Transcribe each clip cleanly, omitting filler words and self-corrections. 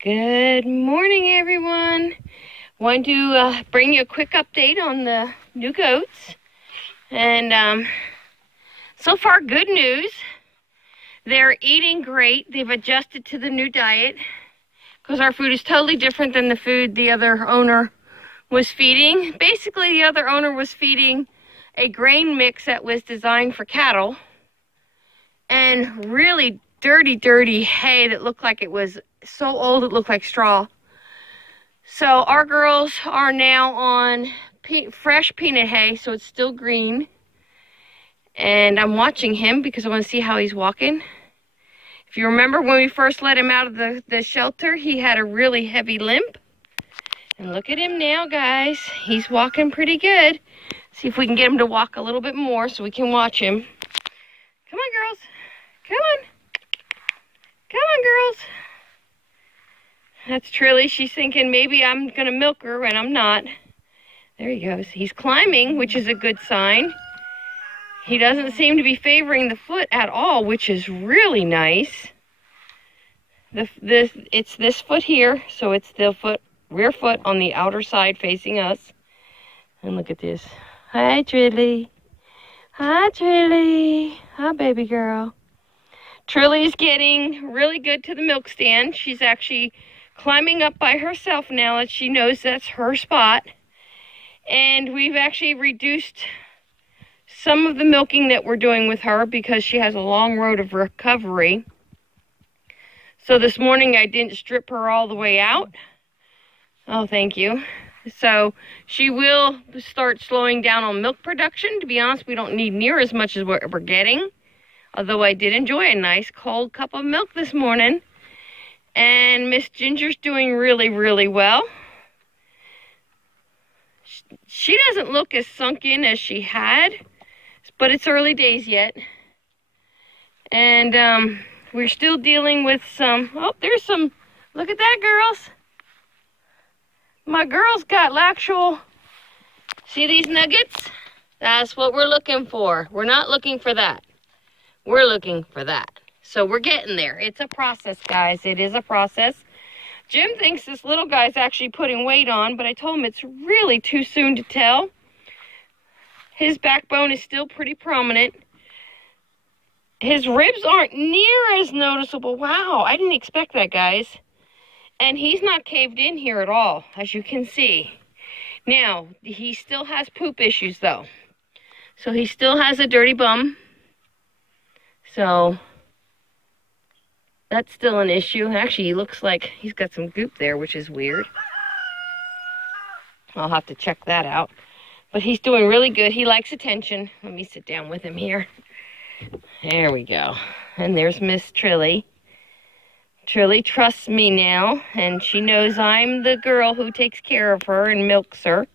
Good morning, everyone. Want to bring you a quick update on the new goats. And so far, good news. They're eating great. They've adjusted to the new diet because our food is totally different than the food the other owner was feeding. Basically, the other owner was feeding a grain mix that was designed for cattle and really dirty hay that looked like it was so old it looked like straw. So our girls are now on fresh peanut hay, so it's still green. And I'm watching him because I want to see how he's walking. If you remember when we first let him out of the shelter, he had a really heavy limp. And look at him now, guys. He's walking pretty good. See if we can get him to walk a little bit more so we can watch him. Come on, girls. Come on. Come on, girls. That's Trilly. She's thinking maybe I'm going to milk her, and I'm not. There he goes. He's climbing, which is a good sign. He doesn't seem to be favoring the foot at all, which is really nice. It's this foot here, so it's the rear foot on the outer side facing us. And look at this. Hi, Trilly. Hi, Trilly. Hi, baby girl. Trilly's getting really good to the milk stand. She's actually climbing up by herself now that she knows that's her spot. And we've actually reduced some of the milking that we're doing with her because she has a long road of recovery. So this morning I didn't strip her all the way out. Oh, thank you. So she will start slowing down on milk production. To be honest, we don't need near as much as what we're getting. Although I did enjoy a nice cold cup of milk this morning. And Miss Ginger's doing really well. She doesn't look as sunk in as she had, but it's early days yet. And we're still dealing with some, there's some, look at that, girls. My girls got actual, see these nuggets? That's what we're looking for. We're not looking for that. We're looking for that. So we're getting there. It's a process, guys. It is a process. Jim thinks this little guy's actually putting weight on, but I told him it's really too soon to tell. His backbone is still pretty prominent. His ribs aren't near as noticeable. Wow, I didn't expect that, guys. And he's not caved in here at all, as you can see. Now, he still has poop issues, though. So he still has a dirty bum. So that's still an issue. Actually, he looks like he's got some goop there, which is weird. I'll have to check that out. But he's doing really good. He likes attention. Let me sit down with him here. There we go. And there's Miss Trilly. Trilly trusts me now, and she knows I'm the girl who takes care of her and milks her.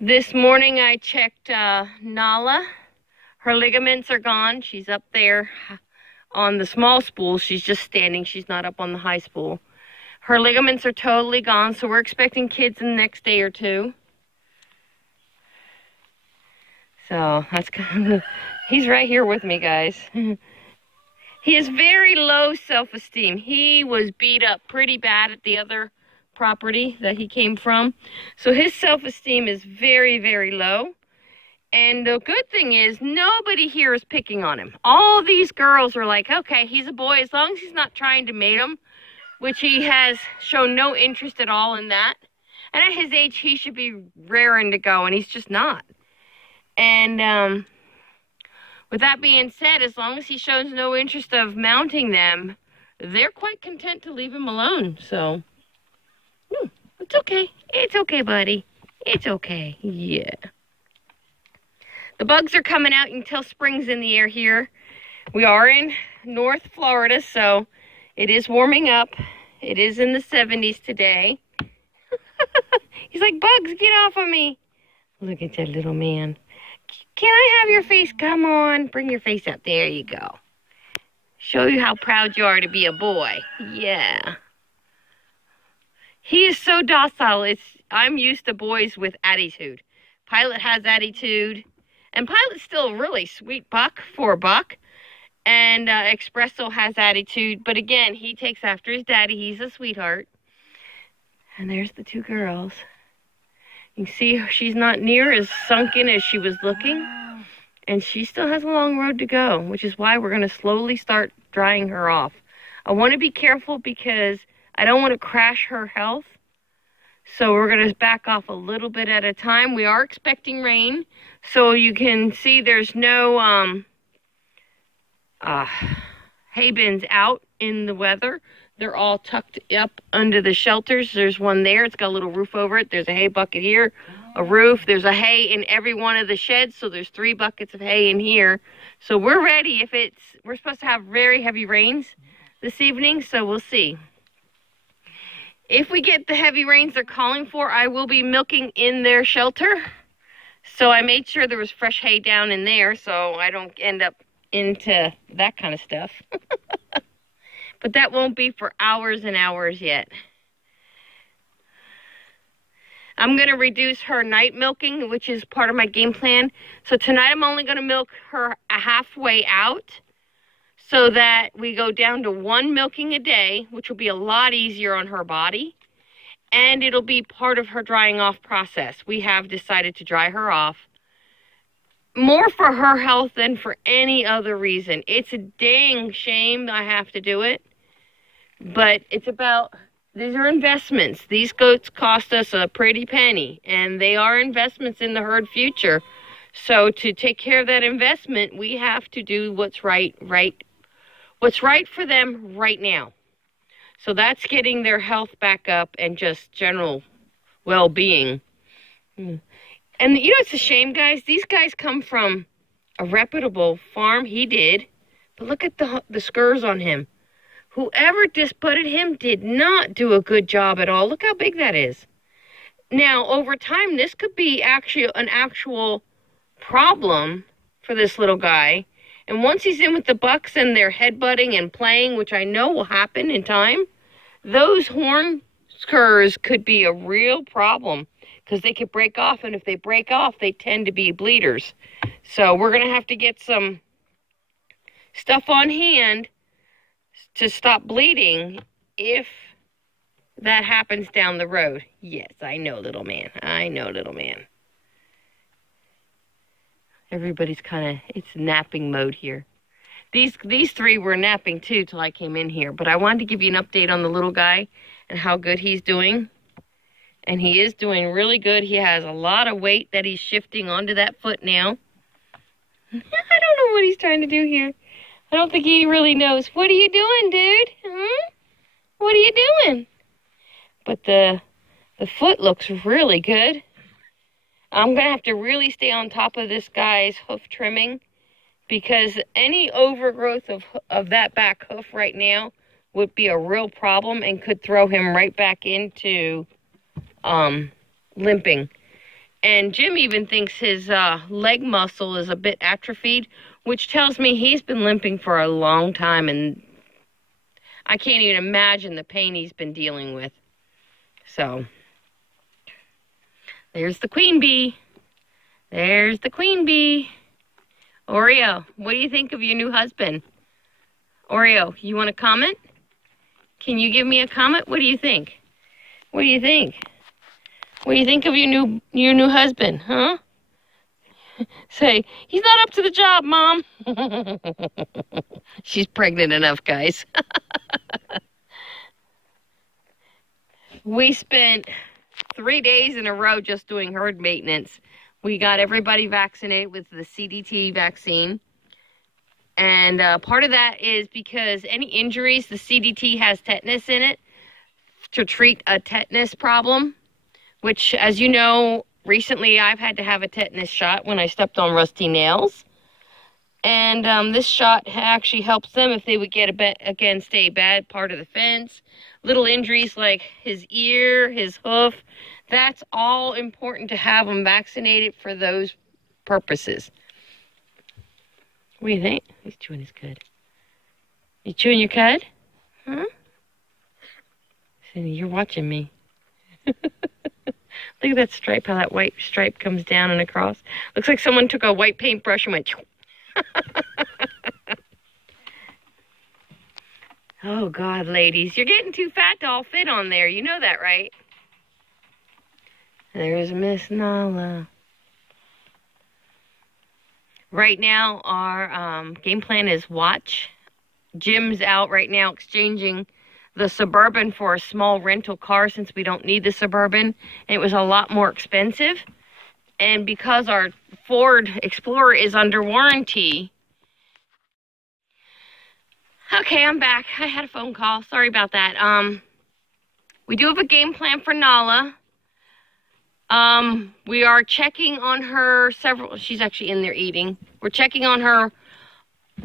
This morning I checked Nala. Her ligaments are gone. She's up there on the small spool. She's just standing. She's not up on the high spool. Her ligaments are totally gone, so we're expecting kids in the next day or two. So that's kind of, he's right here with me, guys. He has very low self-esteem. He was beat up pretty bad at the other property that he came from. So his self-esteem is very low. And the good thing is, nobody here is picking on him. All these girls are like, okay, he's a boy, as long as he's not trying to mate him, which he has shown no interest at all in that. And at his age, he should be raring to go, and he's just not. And with that being said, as long as he shows no interest of mounting them, they're quite content to leave him alone. So, it's okay. It's okay, buddy. It's okay. Yeah. The bugs are coming out. You can tell spring's in the air here. We are in North Florida, so it is warming up. It is in the 70s today. He's like, bugs, get off of me. Look at that little man. Can I have your face? Come on. Bring your face up. There you go. Show you how proud you are to be a boy. Yeah. He is so docile. I'm used to boys with attitude. Pilot has attitude. And Pilot's still a really sweet buck for a buck. And Espresso has attitude, but again, he takes after his daddy. He's a sweetheart. And there's the two girls. You can see she's not near as sunken as she was looking. And she still has a long road to go, which is why we're going to slowly start drying her off. I want to be careful because I don't want to crash her health. So we're going to back off a little bit at a time. We are expecting rain. So you can see there's no hay bins out in the weather. They're all tucked up under the shelters. There's one there. It's got a little roof over it. There's a hay bucket here, a roof. There's a hay in every one of the sheds. So there's 3 buckets of hay in here. So we're ready if we're supposed to have very heavy rains this evening. So we'll see. If we get the heavy rains they're calling for, I will be milking in their shelter. So I made sure there was fresh hay down in there so I don't end up into that kind of stuff. But that won't be for hours and hours yet. I'm going to reduce her night milking, which is part of my game plan. So tonight I'm only going to milk her halfway out so that we go down to 1 milking a day, which will be a lot easier on her body. And it'll be part of her drying off process. We have decided to dry her off more for her health than for any other reason. It's a dang shame I have to do it. But it's about, these are investments. These goats cost us a pretty penny, and they are investments in the herd future. So to take care of that investment, we have to do what's right for them right now. So that's getting their health back up and just general well-being. And you know, it's a shame, guys. These guys come from a reputable farm. He did. But look at the scurs on him. Whoever disbutted him did not do a good job at all. Look how big that is. Now, over time, this could be actually an actual problem for this little guy. And once he's in with the bucks and they're headbutting and playing, which I know will happen in time, those horn scurs could be a real problem because they could break off. And if they break off, they tend to be bleeders. So we're going to have to get some stuff on hand to stop bleeding if that happens down the road. Yes, I know, little man. I know, little man. Everybody's kind of, it's napping mode here. These 3 were napping too till I came in here. But I wanted to give you an update on the little guy and how good he's doing. And he is doing really good. He has a lot of weight that he's shifting onto that foot now. I don't know what he's trying to do here. I don't think he really knows. What are you doing, dude? Hmm? What are you doing? But the foot looks really good. I'm going to have to really stay on top of this guy's hoof trimming because any overgrowth of that back hoof right now would be a real problem and could throw him right back into limping. And Jim even thinks his leg muscle is a bit atrophied, which tells me he's been limping for a long time, and I can't even imagine the pain he's been dealing with. So, there's the queen bee. There's the queen bee. Oreo, what do you think of your new husband? Oreo, you want to comment? Can you give me a comment? What do you think? What do you think? What do you think of your new husband, huh? Say, he's not up to the job, Mom. She's pregnant enough, guys. We spent 3 days in a row just doing herd maintenance. We got everybody vaccinated with the CDT vaccine. And part of that is because any injuries, the CDT has tetanus in it to treat a tetanus problem, which, as you know, recently I've had to have a tetanus shot when I stepped on rusty nails. And this shot actually helps them if they would get against a bad part of the fence. Little injuries like his ear, his hoof, that's all important to have them vaccinated for those purposes. What do you think? He's chewing his cud. You chewing your cud? Huh? Cindy, you're watching me. Look at that stripe, how that white stripe comes down and across. Looks like someone took a white paintbrush and went... Oh, God, ladies. You're getting too fat to all fit on there. You know that, right? There's Miss Nala. Right now, our game plan is watch. Jim's out right now exchanging the Suburban for a small rental car since we don't need the Suburban. It was a lot more expensive. And because our Ford Explorer is under warranty. Okay, I'm back. I had a phone call. Sorry about that. We do have a game plan for Nala. We are checking on her she's actually in there eating. We're checking on her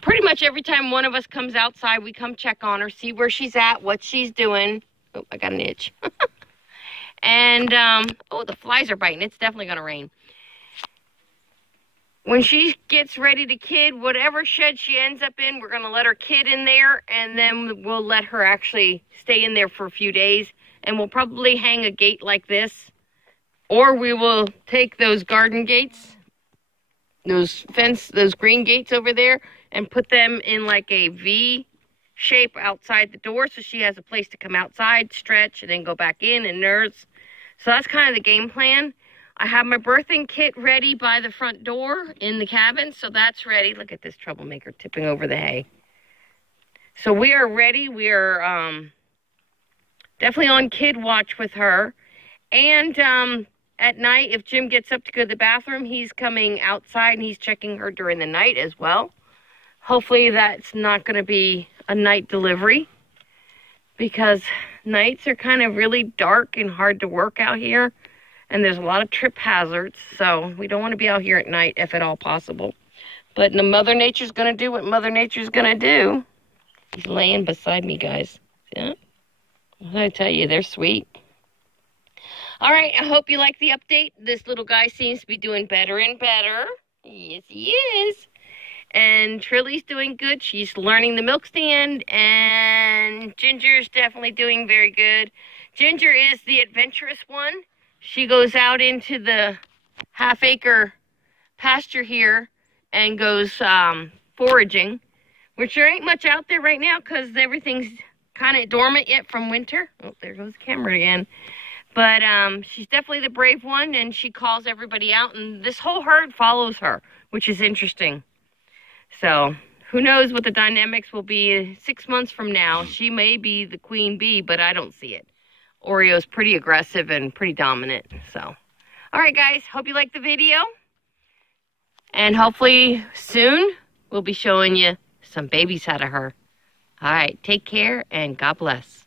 pretty much every time one of us comes outside. We come check on her, see where she's at, what she's doing. Oh, I got an itch. And, oh, the flies are biting. It's definitely going to rain. When she gets ready to kid, whatever shed she ends up in, we're going to let her kid in there, and then we'll let her actually stay in there for a few days. And we'll probably hang a gate like this. Or we will take those garden gates, those green gates over there, and put them in like a V shape outside the door so she has a place to come outside, stretch, and then go back in and nurse. So that's kind of the game plan. I have my birthing kit ready by the front door in the cabin, so that's ready. Look at this troublemaker tipping over the hay. So we are ready. We are definitely on kid watch with her. And at night, if Jim gets up to go to the bathroom, he's coming outside and he's checking her during the night as well. Hopefully that's not going to be a night delivery because nights are kind of really dark and hard to work out here. And there's a lot of trip hazards, so we don't want to be out here at night if at all possible. But Mother Nature's going to do what Mother Nature's going to do. He's laying beside me, guys. Yeah? What did I tell you? They're sweet. All right, I hope you like the update. This little guy seems to be doing better and better. Yes, he is. And Trilly's doing good. She's learning the milk stand, and Ginger's definitely doing very good. Ginger is the adventurous one. She goes out into the half-acre pasture here and goes foraging, which there ain't much out there right now because everything's kind of dormant yet from winter. Oh, there goes the camera again. But she's definitely the brave one, and she calls everybody out, and this whole herd follows her, which is interesting. So who knows what the dynamics will be 6 months from now. She may be the queen bee, but I don't see it. Oreo's pretty aggressive and pretty dominant. So, all right, guys. Hope you liked the video. And hopefully soon we'll be showing you some babies out of her. All right. Take care and God bless.